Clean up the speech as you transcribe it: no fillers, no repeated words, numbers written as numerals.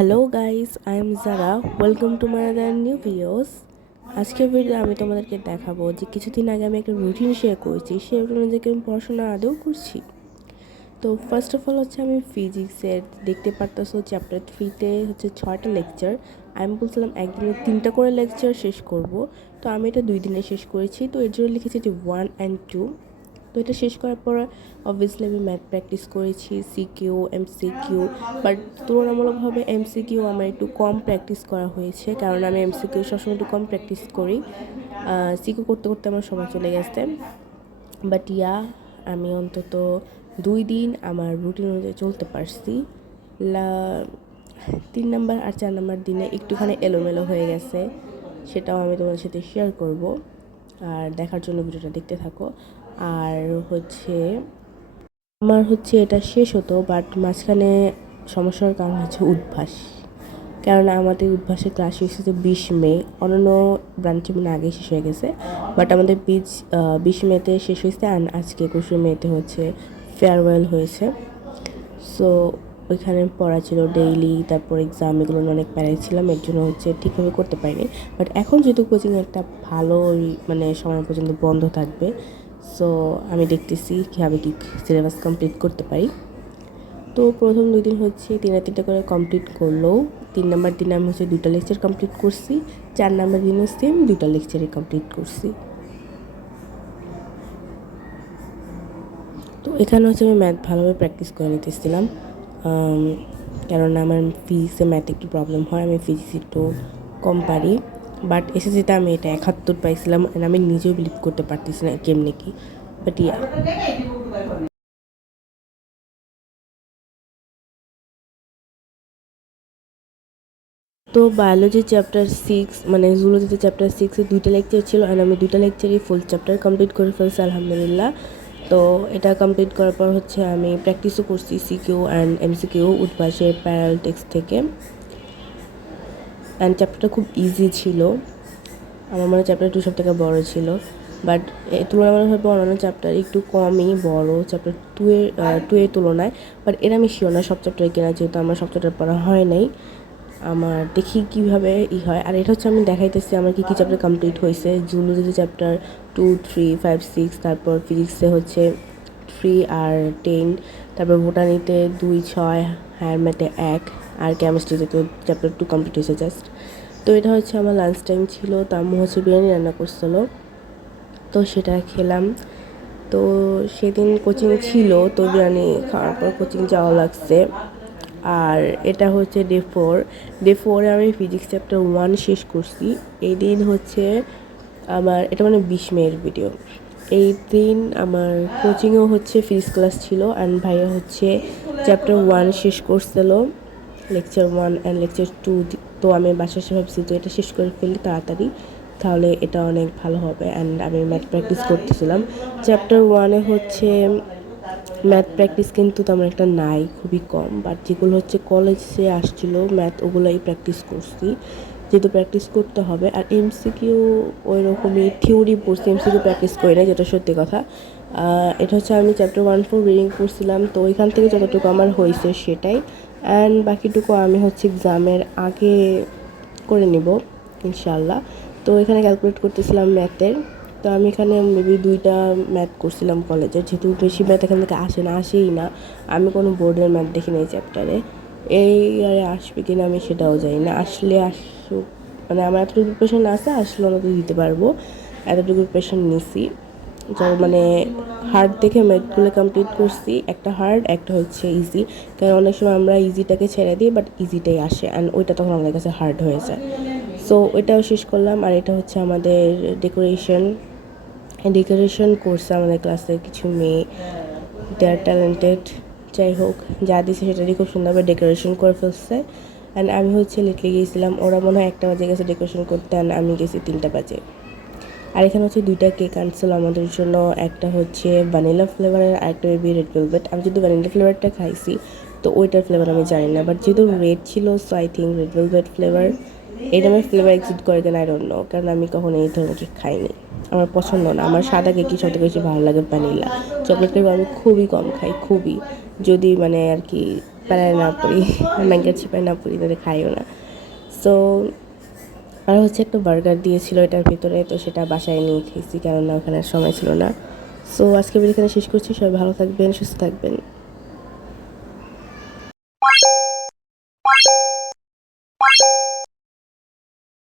Hello guys, I am Zara. Welcome to my other new videos. আজকের video আমি তোমাদেরকে দেখাবো যে কিছুদিন আগে আমি একটা রুটিন শেয়ার করেছি। সেই রুটিন অনুযায়ী আমি পড়াশোনা আদৌ করছি। তো ফার্স্ট অফ অল হচ্ছে আমি ফিজিক্সের দেখতে পারতেছো চ্যাপ্টার 3-তে হচ্ছে 6টা লেকচার। আমি বলছিলাম একদিনে 3টা করে লেকচার শেষ করব। তো আমি এটা 2 দিনে শেষ করেছি। তো এর জন্য লিখেছি যে 1 and 2। তো এটা শেষ করার পর অবভিয়াসলি আমি ম্যাথ প্র্যাকটিস করেছি, সিকিউ, এমসিকিউ। বাট তুলনামূলকভাবে এমসিকিউ আমার একটু কম প্র্যাকটিস করা হয়েছে, কারণ আমি এমসিকিউ সবসময় একটু কম প্র্যাকটিস করি। সিকিউ করতে করতে আমার সময় চলে গেছে। বাট আমি অন্তত 2 দিন আমার রুটিন অনুযায়ী চলতে পারছি। 3 নাম্বার আর 4 নাম্বার দিনে একটুখানি এলোমেলো হয়ে গেছে, সেটাও আমি তোমাদের সাথে শেয়ার করব। আর দেখার জন্য ভিডিওটা দেখতে থাকো। আর আমার এটা শেষ হতো, বাট মাঝখানে সমস্যার কারণ হচ্ছে উদ্ভাস। কেননা আমাদের উদ্ভাসের ক্লাস শেষ হচ্ছে 20 মে। অন্যান্য ব্রাঞ্চে মানে আগেই শেষ হয়ে গেছে, বাট আমাদের 20 মেতে শেষ হয়েছে। আর আজকে 21 মেতে হচ্ছে ফেয়ারওয়েল হয়েছে। সো ওইখানে পড়া ছিল ডেইলি, তারপর এক্সাম, এগুলো অনেক প্যারাই ছিলাম, এর জন্য ঠিকভাবে করতে পারিনি। বাট এখন যেহেতু কোচিং একটা ভালো মানে সময় পর্যন্ত বন্ধ থাকবে, সো আমি দেখতেছি কীভাবে কী সিলেবাস কমপ্লিট করতে পারি। তো প্রথম 2 দিন হচ্ছে 3টা করে কমপ্লিট করলেও 3 নাম্বার দিনে আমি 2টা লেকচার কমপ্লিট করছি। 4 নাম্বার দিনও সেম 2টা লেকচারই কমপ্লিট করছি। তো এখানে আমি ম্যাথ ভালোভাবে প্র্যাকটিস করে নিতেছিলাম, কেননা আমার ফিজিক্সে ম্যাথ একটু প্রবলেম হয়, আমি ফিজিক্স একটু কম পারি। বাট এসএসসিতে আমি এটা 71 পাইছিলাম, আমি নিজেও বিলিভ করতে পারতেছি না কেমনে কি। বাট তো বায়োলজি চ্যাপ্টার 6 মানে জুলজিতে চ্যাপ্টার 6-এ 2টা লেকচার ছিল, অ্যান্ড আমি 2টা লেকচারই ফুল চ্যাপ্টার কমপ্লিট করে ফেলছি আলহামদুলিল্লাহ। তো এটা কমপ্লিট করার পর আমি প্র্যাকটিসও করছি সিকিউ অ্যান্ড এমসিকিউ উদ্ভাসের প্যারাল টেক্সট থেকে। অ্যান্ড চ্যাপ্টারটা খুব ইজি ছিল। আমার মনে হয় চ্যাপ্টার 2 সব থেকে বড় ছিল, বাট তুলনামূলকভাবে অন্যান্য চ্যাপ্টার একটু কমই বড় চ্যাপ্টার 2-এর তুলনায়। বাট এর আমি শিওর না সব চ্যাপ্টার কেনা, যেহেতু আমার সব চ্যাপ্টার পড়া হয় নাই। আমার দেখি কীভাবে হয়। আর এটা আমি দেখাইতেছি আমার কী কী চ্যাপ্টার কমপ্লিট হয়েছে। জুলজিতে চ্যাপ্টার 2, 3, 5, 6, তারপর ফিজিক্সে 3 আর 10, তারপর বোটানিতে 2, 6, হায়ার ম্যাথে 1, আর কেমিস্ট্রিতে তো চ্যাপ্টার 2 কমপ্লিট হয়েছে জাস্ট। তো এটা আমার লাঞ্চ টাইম ছিল, তো আম্মু বিরিয়ানি রান্না করছিল, তো সেটা খেলাম। তো সেদিন কোচিং ছিল, তো বিরিয়ানি খাওয়ার পর কোচিং যাওয়া লাগছে। আর এটা ডে 4 আমি ফিজিক্স চ্যাপ্টার 1 শেষ করছি। এই দিন আমার এটা 20 মের ভিডিও। এই দিন আমার কোচিংয়েও ফিজিক্স ক্লাস ছিল, অ্যান্ড ভাইয়া চ্যাপ্টার 1 শেষ করছিল, লেকচার 1 অ্যান্ড লেকচার 2। তো আমি বাসায় এসে ভাবছি তো এটা শেষ করে ফেলি তাড়াতাড়ি, তাহলে এটা অনেক ভালো হবে। অ্যান্ড আমি ম্যাথ প্র্যাকটিস করতেছিলাম। চ্যাপ্টার 1-এ ম্যাথ প্র্যাকটিস কিন্তু তেমন একটা নাই, খুবই কম। বাট যেগুলো কলেজে আসছিল ম্যাথ, ওগুলোই প্র্যাকটিস করছি, যেহেতু প্র্যাকটিস করতে হবে। আর এমসিকিউ ওই রকমই থিওরি পড়ছি, এমসিকিউ প্র্যাকটিস করি না, যেটা সত্যি কথা। এটা আমি চ্যাপ্টার 1-4 রিডিং করছিলাম, তো ওইখান থেকে যতটুকু আমার হয়েছে সেটাই। অ্যান্ড বাকিটুকু আমি এক্সামের আগে করে নিব ইনশাল্লাহ। তো এখানে ক্যালকুলেট করতেছিলাম ম্যাথের। তো আমি এখানে মেবি 2টা ম্যাথ করছিলাম কলেজে, যেহেতু বেশি ম্যাথ এখান থেকে আসেই না। আমি কোনো বোর্ডের ম্যাথ দেখি না এই চ্যাপ্টারে। এই ইয়ারে আসবে কিনা আমি সেটাও জানি না, আসলে আসুক। মানে আমার এতটুকু প্রিপারেশন আছে, আসলে আমাকে দিতে পারবো, এতটুকু প্রিপারেশন নিছি। মানে হার্ড দেখে ম্যাথগুলো কমপ্লিট করছি, একটা হার্ড একটা ইজি। কারণ অনেক সময় আমরা ইজিটাকে ছেড়ে দিই, বাট ইজিটাই আসে, অ্যান্ড ওইটা তখন আমাদের কাছে হার্ড হয়ে যায়। সো ওইটাও শেষ করলাম। আর এটা আমাদের ডেকোরেশন করছে আমাদের ক্লাসের কিছু মেয়ে, দে আর ট্যালেন্টেড। যাই হোক, যা দিছে সেটারই খুব সুন্দরভাবে ডেকোরেশন করে ফেলছে। অ্যান্ড আমি লেটলি গিয়েছিলাম, ওরা মনে হয় 1টা বাজে গেছে ডেকোরেশন করতে, অ্যান্ড আমি গেছি 3টা বাজে। আর এখানে 2টা কেক আনছিল আমাদের জন্য, একটা ভ্যানিলা ফ্লেভারের, আর একটা বেবি রেড ভেলভেট। আমি যেহেতু ভ্যানিলা ফ্লেভারটা খাইছি, তো ওইটার ফ্লেভার আমি জানি না, বাট যেহেতু রেড ছিল, so I think red velvet flavour. এটা আমার ফ্লেভার এক্সিট করে কেন আই ডোন্ট নো, কারণ আমি কখনো এই ধরনের কেক খাইনি, আমার পছন্দ না। আমার সাদা কেকই সবথেকে বেশি ভালো লাগে, ভ্যানিলা। চকলেট কেক আমি খুবই কম খাই, খুবই, যদি আর কি প্যারায় না পড়ি, ম্যাঙ্গোর চিপায় না পড়ি, তাহলে খাইও না। সো আর হচ্ছে একটা বার্গার দিয়েছিল এটার ভিতরে, তো সেটা বাসায় নিয়ে খেয়েছি, কেননা ওখানে আর সময় ছিল না। সো আজকে ভিডিও এখানে শেষ করছি। সবাই ভালো থাকবেন, সুস্থ থাকবেন।